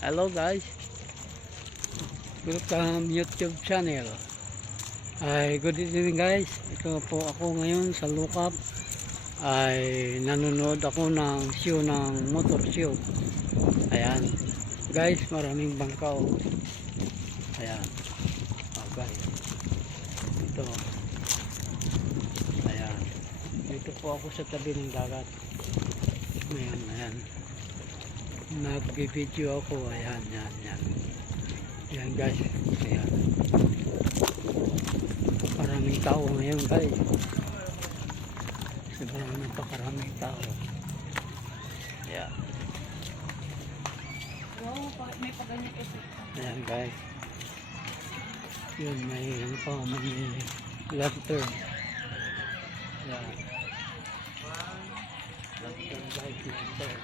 Hello guys, welcome YouTube channel. Good evening guys. Ito po ako ngayon sa Lukap. Nanonood ako ng show ng motor show. Ayan guys, maraming bangka. Ayan guys, ito. Ayan, dito po ako sa tabi ng dagat. Ayan, nag-video ako. Ayan guys. Ayan, maraming tao ngayon guys. Sobrang napakaraming tao. Ayan. Wow, may paganyan kasi. Ayan guys. Yun, may lantern. Ayan. Lantern guys, lantern.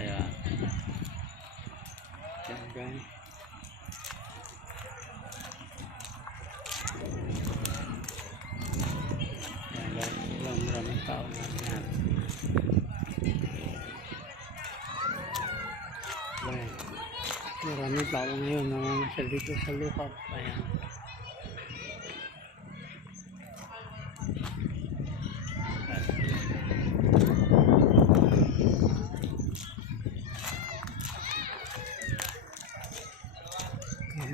Ayan. Ayan guys. Ayan guys, maraming tao na yan. Ayan. Maraming tao ngayon na nasa dito sa Lukap. Ayan.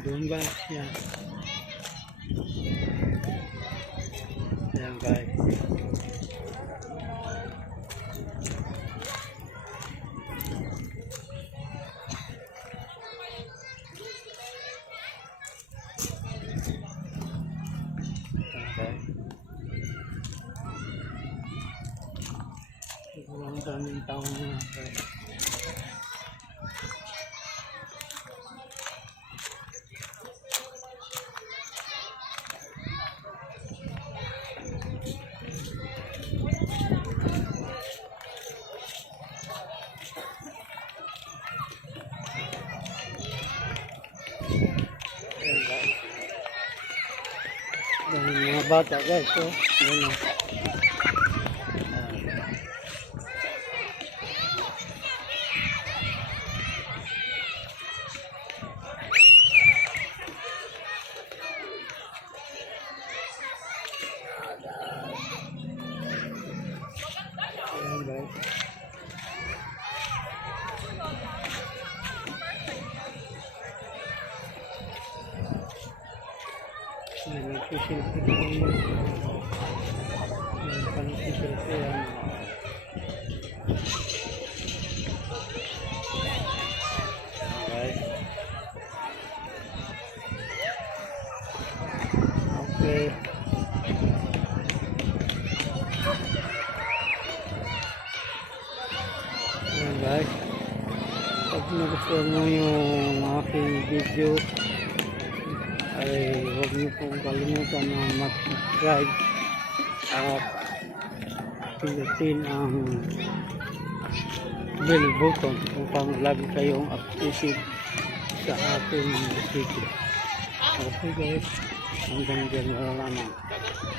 Doon guys, yan. Yan guys. Walang daming tao na guys. Yung mga bata guys, so yun o. Ayan guys. Nagsisilpi ko yun. Panagsisilpi yan. Guys. Okay. Ayan guys. Pag nagustuhan mo yung aking video, huwag niyo pong kalimutan na mag-subscribe at pindutin ang bell button upang lagi kayong updated sa ating video. Okay guys, hanggang dyan wala na.